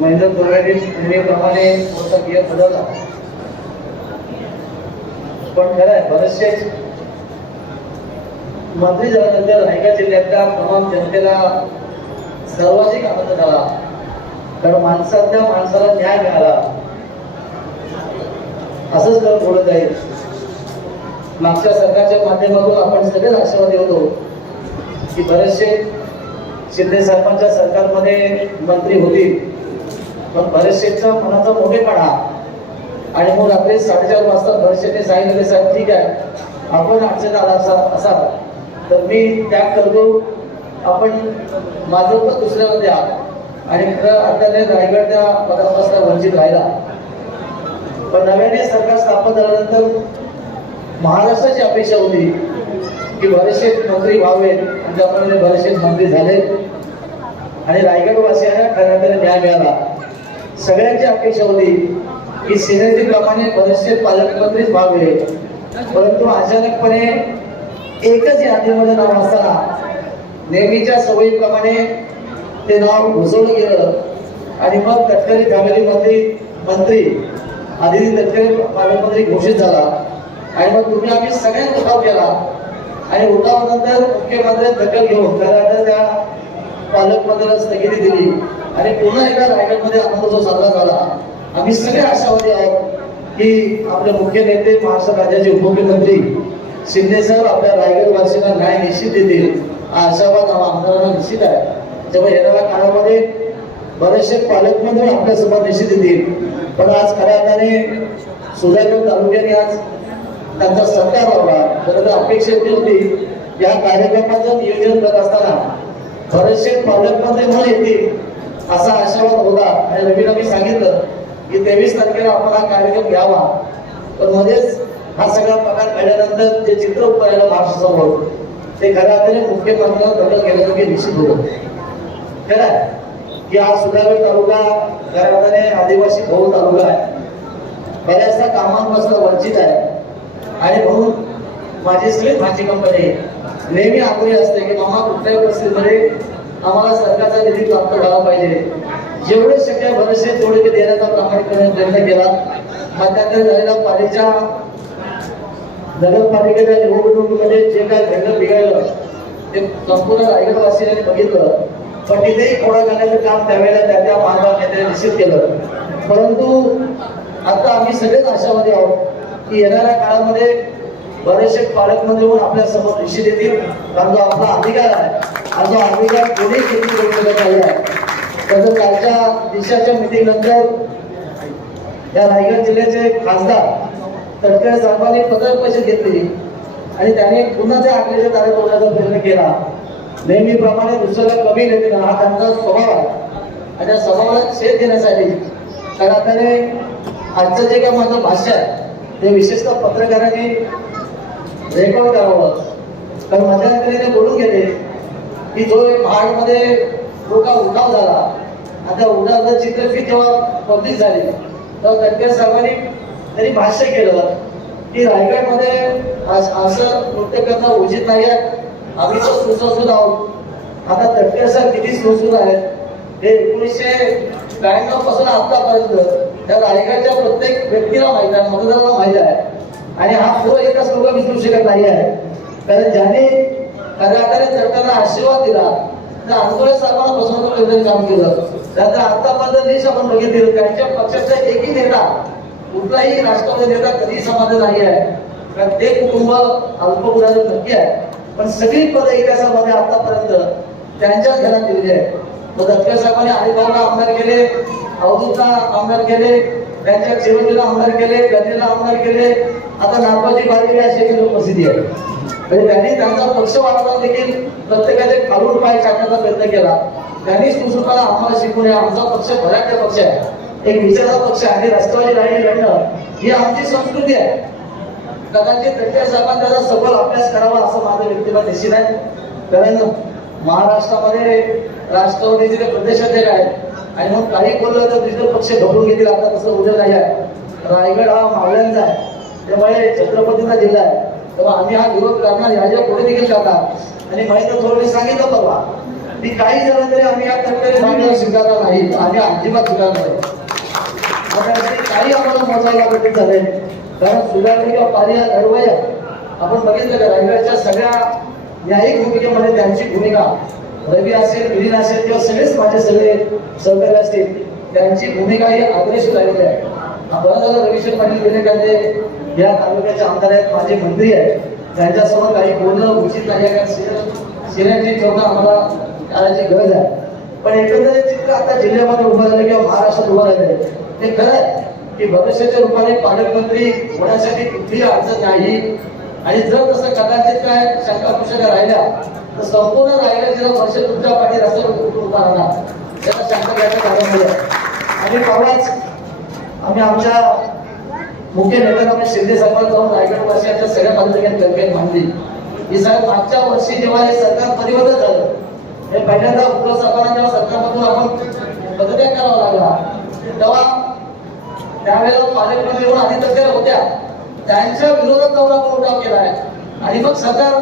महेंद्र दोघांनी नेहमीप्रमाणे मोठा गिअर बदलला पण खरं आहे बरेचसे मंत्री झाल्यानंतर रायगड जिल्ह्यातल्या तमाम जनतेला सर्वाधिक आनंद झाला. कारण माणसातल्या माणसाला न्याय मिळाला. असंच तर बोलत जाईल. मागच्या सरकारच्या माध्यमातून आपण सगळेच आशावादी होतो की बरेचसे शिंदे सरपंच सरकारमध्ये मंत्री होतील. पण बरेचशेचा मनाचा मोठेपणा. आणि मग रात्री साडेचार वाजता बरेचशे सांगितले साहेब ठीक आहे. आपण अडचण आला असा असा तर मी त्याग करतो. आपण माझं पण दुसऱ्याला द्या. आणि खरं अर्थाने रायगड त्या पदापासून वंचित राहिला. पण नव्याने सरकार स्थापन झाल्यानंतर महाराष्ट्राची अपेक्षा होती की बरेचसे मंत्री व्हावेत आणि त्याप्रमाणे बरेचसे मंत्री झाले आणि रायगड वासियांना खऱ्या न्याय मिळाला. सगळ्यांची अपेक्षा होती की सिनेटीप्रमाणे बरेचसे पालकमंत्रीच व्हावे. परंतु अचानकपणे एकच यादीमध्ये नाव असताना नेहमीच्या सवयीप्रमाणे ते नाव घुसवलं गेलं. आणि मग तत्कालीन फॅमिली मंत्री आदिती तत्कालीन पालकमंत्री घोषित झाला. आणि मग तुम्ही आम्ही सगळ्यांनी उठाव केला. आणि उठावानंतर मुख्यमंत्री दखल घेऊन त्यानंतर त्या पालकमंत्र्याला स्थगिती दिली. आणि पुन्हा एकदा रायगडमध्ये आनंदोत्सव साजरा झाला आम्ही सगळे आशावादी आहोत की आपले मुख्य नेते महाराष्ट्र राज्याचे उपमुख्यमंत्री शिंदे सर आपल्या रायगडवासींना न्याय निश्चित देतील हा आशावाद आमदारांना निश्चित आहे. त्यामुळे येणाऱ्या काळामध्ये बरेचसे पालकमंत्री आपल्यासमोर निश्चित देतील पण आज खऱ्या अर्थाने सुधागड तालुक्याने आज त्यांचा सत्कार लावला खरं अपेक्षा ती होती या कार्यक्रमाचं नियोजन करत असताना बरेचसे पालकमंत्री म्हणून येतील. असा आशावाद होता. आणि रवीला मी सांगितलं की तेवीस तारखेला आपण हा कार्यक्रम घ्यावा. पण मध्येच हा सगळा प्रकार घडल्यानंतर जे चित्र उभं राहिलं महाराष्ट्रासमोर ते खऱ्या अर्थाने मुख्यमंत्र्यांना दखल घेण्यायोग्य निश्चित होतं. खरं आहे की हा सुधागड तालुका खऱ्या अर्थाने आदिवासी बहुल तालुका आहे. बऱ्याचदा कामांपासून वंचित आहे. आणि म्हणून माझी सगळी भाजी कंपनी नेहमी आग्रही असते की मामा कुठल्याही परिस्थितीमध्ये आम्हाला सरकारचा निधी प्राप्त झाला पाहिजे. जेवढे शक्य आहे बरेचसे तेवढे ते देण्याचा प्रामाणिकपणे प्रयत्न केला. मध्यांतर झालेल्या पालिकेच्या नगरपालिकेच्या निवडणुकीमध्ये जे काय घडलं बिघडलं ते संपूर्ण रायगडवासियांनी बघितलं. पण तिथेही कोणा करण्याचं काम त्यावेळेला त्या त्या महाराज नेत्याने निश्चित केलं. परंतु आता आम्ही सगळेच आशावादी आहोत की येणाऱ्या काळामध्ये बरेचसे पालकमध्ये येऊन आपल्यासमोर निश्चित येतील. कारण जो आपला अधिकार आहे हा जो अधिकार कोणी किती करू शकत नाही आहे त्याचं कालच्या दिशाच्या मिटिंग नंतर या रायगड जिल्ह्याचे खासदार तटकरे साहेबांनी पत्र परिषद घेतली आणि त्याने पुन्हा त्या आखलेच्या तारे तोडण्याचा प्रयत्न केला. नेहमीप्रमाणे दुसऱ्याला कमी नेते हा त्यांचा स्वभाव आहे. आणि त्या स्वभावाला छेद देण्यासाठी कारण त्याने आजचं जे काय माझं भाष्य आहे ते विशेषतः पत्रकारांनी रेकॉर्ड करावं. कारण मध्यंतरीने बोलून गेले की जो एक महाडमध्ये लोका उठाव झाला आता उठावचा चित्रफित जेव्हा पब्लिक झाली तेव्हा त्यांच्या सर्वांनी त्यांनी भाष्य केलं. की रायगडमध्ये अस- असं नृत्य करणं उचित नाही आहे. आम्ही तर सुसंस्कृत आहोत. आता तटकरे सर किती सुसंस्कृत आहेत? हे एकोणीसशे ब्याण्णवपासून आतापर्यंत त्या रायगडच्या प्रत्येक व्यक्तीला माहिती आहे मतदाराला माहिती आहे. आणि हा पुढे एकच लोक विसरू शकत नाही आहे. कारण ज्याने खऱ्या अर्थाने सरकारला आशीर्वाद दिला तर आंदोलन साहेबांना बसवून ठेवण्याचं काम केलं. त्यानंतर आतापर्यंत देश आपण बघितले त्यांच्या पक्षाचा एकही नेता कुठलाही राष्ट्रवादी नेता कधी समाधान नाही आहे. कारण ते कुटुंब अल्पपुराचं नक्की आहे. पण सगळी पदं इतिहासामध्ये आतापर्यंत त्यांच्याच घरात दिलेली आहे मग दत्तर साहेबांनी हरिभाऊला आमदार केले अवधूतला आमदार केले त्यांच्या चिरंजीला आमदार केले गंजीला आमदार केले आता नागपाची बारी अशी एक प्रसिद्धी आहे. म्हणजे त्यांनी त्यांचा पक्ष वाढवला देखील प्रत्येकाचे खालून पाय टाकण्याचा प्रयत्न केला. त्यांनी सुसुकाला आम्हाला शिकवणे आमचा पक्ष भराट्य पक्ष आहे. एक विचाराचा पक्ष आहे. आणि राष्ट्रवादी राहिली लढणं ही आमची संस्कृती आहे. कदाचित त्यांच्या साहेबांनी त्याचा सखोल अभ्यास करावा असं माझं व्यक्तिमत निश्चित आहे. कारण महाराष्ट्रामध्ये राष्ट्रवादीचे जे प्रदेशाध्यक्ष आहेत. आणि मग काही बोललं तर दुसरे पक्ष घडून घेतील. आता तसं उद्या नाही आहे. रायगड हा मावळ्यांचा आहे. त्यामुळे छत्रपतीचा जिल्हा आहे. तेव्हा आम्ही हा विरोध करणार ह्याच्या पुढे देखील करणार आणि महेंद्र थोरणे सांगितलं परवा ती काही झालं तरी आम्ही या तक्रारी मागण्याला स्वीकारणार नाही. आम्ही अजिबात स्वीकारणार नाही. काही आम्हाला मोजायला कठीण झालंय. कारण सुधारणे किंवा कार्य घडवूया आपण बघितलं का रायगडच्या सगळ्या न्यायिक भूमिकेमध्ये त्यांची भूमिका रवी असेल विलीन असेल किंवा सगळेच माझे सगळे सहकारी असतील त्यांची भूमिका ही अग्रेसर राहिलेली आहे. बरं झालं रविशंकर पाटील विवेकांदे या तालुक्याचे आमदार आहेत माझे मंत्री आहेत. त्यांच्यासमोर काही बोलणं उचित नाही आहे. कारण सिनेची ठेवणं आम्हाला करायची गरज आहे. पण एकंदरीत चित्र आता जिल्ह्यामध्ये उभं झालं किंवा महाराष्ट्रात उभं राहिलंय. ते खरं आहे की भविष्याच्या रूपाने पालकमंत्री होण्यासाठी कुठलीही अडचण नाही. आणि जर तसं कदाचित काय शंका कुशका राहिल्या तर संपूर्ण राहिल्या जिल्हा वर्ष तुमच्या पाठी रस्त्यावर कुठून उभा राहणार त्याला शंका घ्यायचं कारण आणि परवाच आम्ही आमच्या मुख्य नेत्यांना शिंदे सरकार जाऊन रायगड वर्षाच्या सगळ्या तालुक्यात कॅम्पेन मांडली. ही साहेब मागच्या वर्षी जेव्हा हे सरकार परिवर्तन झालं हे पहिल्यांदा उपलब्ध साहेबांना जेव्हा सरकारमधून आपण पदत्याग करावा लागला तेव्हा त्यावेळेला पालकमंत्री येऊन आधी तर होत्या. त्यांच्या विरोधात जाऊन आपण उठाव केला आहे. आणि मग सरकार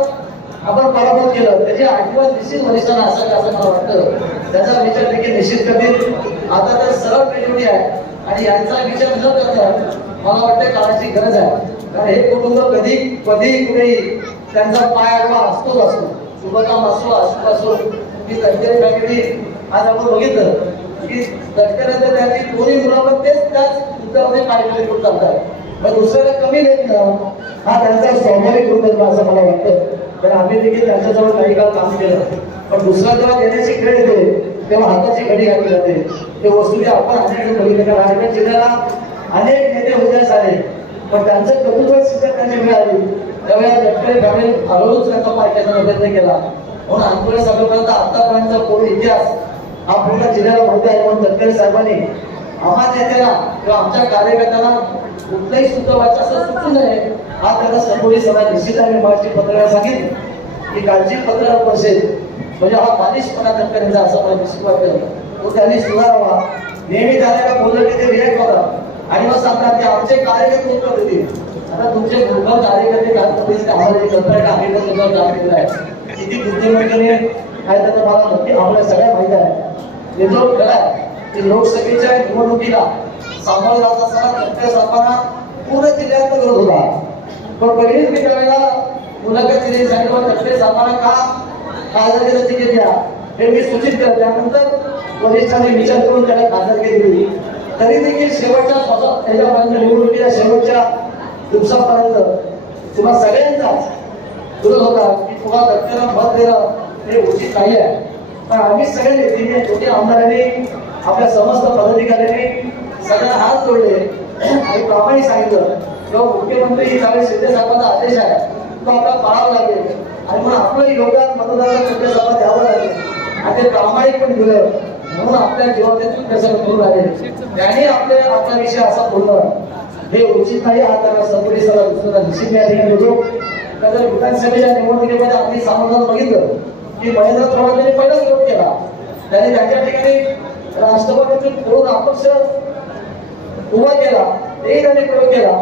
आपण पराभूत केलं. त्याची आठवण निश्चित वरिष्ठांना असं असं मला वाटतं. त्याचा विचार देखील निश्चित करतील. आता तर सरळ पेटवली आहे. आणि यांचा विचार न करता मला वाटतं काळाची गरज आहे. कारण हे कुटुंब कधी कधी कुठेही त्यांचा पाय आडवा असतोच असतो शुभकाम असो अशुभ असो की तटकरे फॅमिली आज आपण बघितलं की तटकऱ्याच्या त्यांची दोन्ही मुलं तेच त्याच युद्धामध्ये कार्यक्रम करून चालतात मग दुसऱ्याला कमी देत ना हा त्यांचा स्वाभाविक गुणधर्म असं मला वाटतं तर आम्ही देखील त्यांच्याजवळ काही काळ काम केलं. पण दुसरा जेव्हा देण्याची खेळ येते तेव्हा हाताची घडी घातली जाते. ते वस्तू जे आपण अनेक बघितले कारण जिल्ह्याला अनेक नेते उद्यास आले पण त्यांचं कौतुक सुद्धा त्यांनी मिळाली. त्यावेळेला गडकरी फॅमिली हळूहळूच त्यांचा पायक्याचा प्रयत्न केला. म्हणून अंकुळे साहेबांचा आतापर्यंतचा पूर्ण इतिहास हा पूर्ण जिल्ह्याला माहिती आहे म्हणून गडकरी साहेबांनी आम्हा नेत्याला किंवा आमच्या कार्यकर्त्यांना कुठलंही सुचवायचं असं सुचू नये हा त्यांना संबोधित सभा निश्चित आम्ही माझी पत्रकार सांगितली की काळजी पत्रकार बसेल म्हणजे हा मालिशपणा गडकरींचा असं मला निश्चित वाटतं तो त्यांनी सुधारावा. नेहमी त्याला का बोललं की ते रिॲक्ट होतात. आणि मग सांगतात की आमचे कार्यकर्ते उत्तर देतील आता तुमचे दुर्बल कार्यकर्ते घातले आम्हाला जे करताय का आम्ही पण आहे. किती बुद्धिमत्तेने काय त्याचं मला नक्की आम्हाला सगळ्या माहिती आहे. हे जो खरा ते लोकसभेच्या निवडणुकीला सामोरं जात असताना तटकरे साहेबांना पूर्ण जिल्ह्यात विरोध होता. पण पहिलीच मी त्यावेळेला मुलाखत दिली सांगितलं तटकरे साहेबांना का? खासदारकीचा तिकीट द्या? हे मी सूचित केलं. त्यानंतर वरिष्ठांनी विचार करून त्याला खासदारकी दिली तरी देखील शेवटच्या स्वतः त्याच्यापर्यंत निवडणुकीच्या शेवटच्या दिवसापर्यंत तुम्हा सगळ्यांचाच विरोध होता. की तुम्हा तटकऱ्यांना मत देणं हे उचित नाही आहे पण आम्ही सगळे तिन्ही दोन्ही आमदारांनी आपल्या समस्त पदाधिकाऱ्यांनी सगळ्या हात जोडले. आणि प्रामाणिक सांगितलं. किंवा मुख्यमंत्री ज्यावेळेस शिंदे साहेबांचा आदेश आहे तो आपला पाळावा लागेल. आणि म्हणून आपलं योगदान मतदारांना शिंदे साहेबांना द्यावं लागेल. आणि ते प्रामाणिक पण दिलं. म्हणून आपल्या जीवनातून प्रसंग करून आले त्याने आपल्या आपला विषय असा बोलणं हे उचित नाही हा त्यांना संपुटी सभा दुसऱ्या निश्चित या ठिकाणी होतो का जर विधानसभेच्या निवडणुकीमध्ये आपली सामोरं बघितलं की महेंद्र चव्हाण पहिलाच विरोध केला. त्याने त्यांच्या ठिकाणी राष्ट्रवादीतून कोण अपक्ष उभा केला. तेही त्यांनी प्रयोग केला.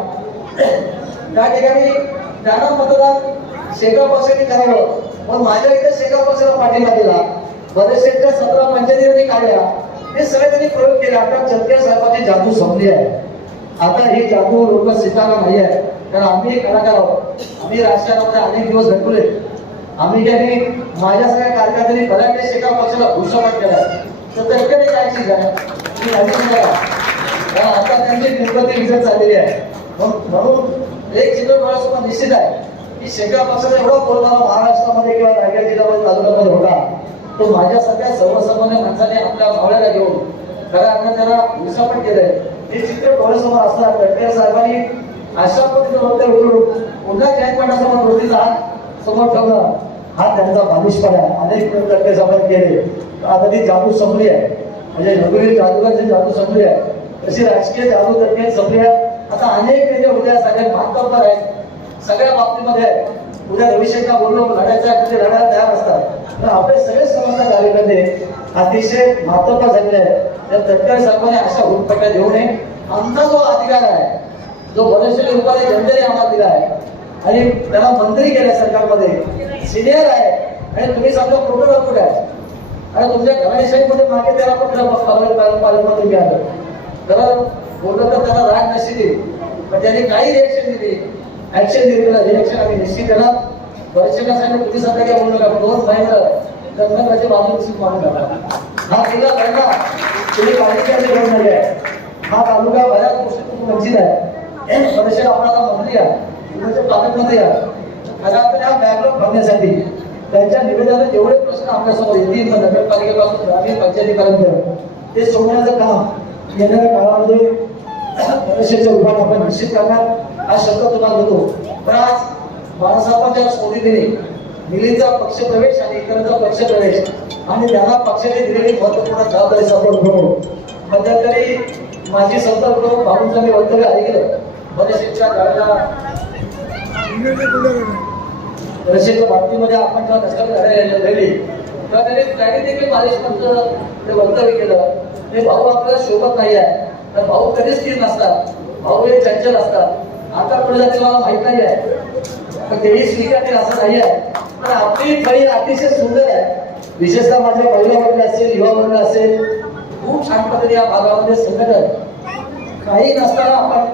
त्या ठिकाणी त्यांना मतदान शेगाव पक्षाने करावं. पण माझ्या इथे शेगाव पक्षाला पाठिंबा दिला. बरेचशे सतरा पंचायती काढल्या हे सगळे त्यांनी प्रयोग केले. आता चलत्या साहेबांची जादू संपली आहे. आता हे जादू लोक स्वीकारणार नाही आहे कारण आम्ही कलाकार आहोत. आम्ही राजकारणामध्ये अनेक दिवस घडवले आम्ही ज्यांनी माझ्या सगळ्या कार्यकर्त्यांनी बऱ्यापैकी शेका पक्षाला घोषवाट केला तर त्याच्याकडे काय चीज आहे? आता त्यांची निर्गती विजत चाललेली आहे. म्हणून म्हणून एक चित्र निश्चित आहे की शेका पक्षाचा एवढा बोलणारा महाराष्ट्रामध्ये किंवा रायगड जिल्ह्यामध्ये तालुक्यामध्ये होता. तो माझ्यासारख्या सर्वसामान्य माणसाने आपल्या मावळ्याला घेऊन खऱ्या अर्थाने त्याला विस्थापन केलंय. हे चित्र डोळ्यासमोर असणार गडकरी साहेबांनी अशा पद्धतीनं होते बोलून पुन्हा जयंतपाटासमोर रोजीचा हात समोर ठेवणं हा त्यांचा बालिशपणा अनेक गडकरी साहेबांनी केले. आता ती जादू संपली आहे. म्हणजे रघुवीर जादूगारची जादू संपली आहे. तशी राजकीय जादू तज्ञ संपली आहे. आता अनेक नेते उद्या सगळ्या मातबर आहेत. सगळ्या बाबतीमध्ये उद्या रविशंकर बोललो लढायचा ते लढायला तयार असतात. तर आपले सगळे समस्या कार्यकर्ते अतिशय महत्त्वाचा झालेले आहेत. त्या तत्काळ साहेबांनी अशा हुटपट्ट्या देऊ नये. आमचा जो अधिकार आहे जो बरेचशे रूपाने जनतेने आम्हाला दिला आहे आणि त्याला मंत्री केले सरकारमध्ये सिनियर आहे आणि तुम्ही समजा प्रोटोकॉल कुठे आहे? आणि तुमच्या घराण्याशाहीमध्ये मागे त्याला पण पालकमंत्री मिळालं? तर बोललं तर त्याला राग नशी दिली पण त्याने काही रिएक्शन दिली. ऍक्शन दिली त्याला रिएक्शन आम्ही निश्चित देणार वर्षासाठी तुम्ही सध्या काय बोलू नका दोन महिने कर्नाटकाच्या बाजूने मानून टाका हा जिल्हा त्यांना तुम्ही पालिकेचे घेऊन झाले आहे. हा तालुका बऱ्याच गोष्टी वंचित आहे. एक आपण आता मंत्री आहे. तुमचे पालकमंत्री आहे. आता आपण हा बॅकलॉग भरण्यासाठी त्यांच्या निवेदनात एवढे प्रश्न आपल्यासमोर येतील नगरपालिकेपासून ग्रामीण पंचायतीपर्यंत ते सोडवण्याचं काम येणाऱ्या काळामध्ये परिषदेच्या रूपात आपण निश्चित करणार. हा शब्द तुम्हाला देतो पण आज बाळासाहेबांच्या स्मृतीदिनी पक्ष पक्षप्रवेश आणि इतरांचा पक्षप्रवेश आणि त्यांना पक्षाने दिलेली महत्त्वपूर्ण जबाबदारी सपोर्ट करून मध्यंतरी माझी संपर्क करून भाऊंचं मी वक्तव्य ऐकलं परिषदेच्या गाड्या रशियाच्या बाबतीमध्ये आपण जेव्हा कष्टाने लढाई राहिली तेव्हा त्याने त्यांनी देखील माझ्यासोबत ते वक्तव्य केलं ते भाऊ आपल्याला शोभत नाही आहे तर भाऊ कधीच स्थिर नसतात. भाऊ हे चंचल असतात. आता पुढे जाते मला माहीत नाही आहे. पण तेही स्वीकारतील असं नाही आहे. पण आपली बहीण अतिशय सुंदर आहे. विशेषतः माझे महिला वर्ग असेल युवा वर्ग असेल खूप छान पद्धतीने या भागामध्ये संघटन. काही नसताना आपण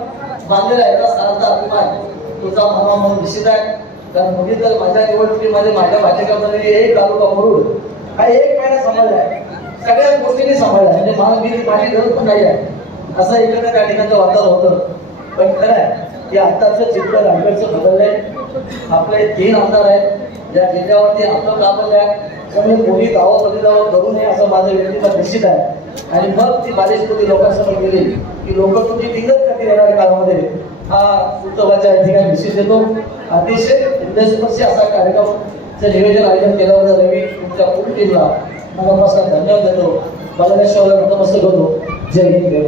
बांधलेला आहे. याचा अभिमान तुझा मामा म्हणून निश्चित आहे. तर मुली तर माझ्या निवडणुकीमध्ये माझ्या भाजपामध्ये एक तालुका म्हणून हा एक महिना सांभाळला आहे. सगळ्या गोष्टींनी सांभाळला म्हणजे मला मी माझी गरज पण नाही आहे. असं एकत्र त्या ठिकाणचं वातावरण होतं. पण खरं आहे की आत्ताचं चित्र रायगडचं बदललंय आपले तीन आमदार आहेत ज्या जिल्ह्यावरती आपलं काम आहे त्यामुळे कोणी दावा दावा करू नये असं माझं व्यक्तिमत्व निश्चित आहे. आणि मग ती बालेशपुरी लोकांसमोर गेली की लोक तुमची टिंगत करतील येणाऱ्या काळामध्ये हा उत्सवाच्या ठिकाणी निश्चित देतो. अतिशय उद्देशस्पर्शी असा कार्यक्रमचं नियोजन आयोजन केल्याबद्दल रवी तुमच्या पूर्ण टीमला मनापासून धन्यवाद देतो. बालाश्वरला नतमस्तक होतो जय हिंद. जय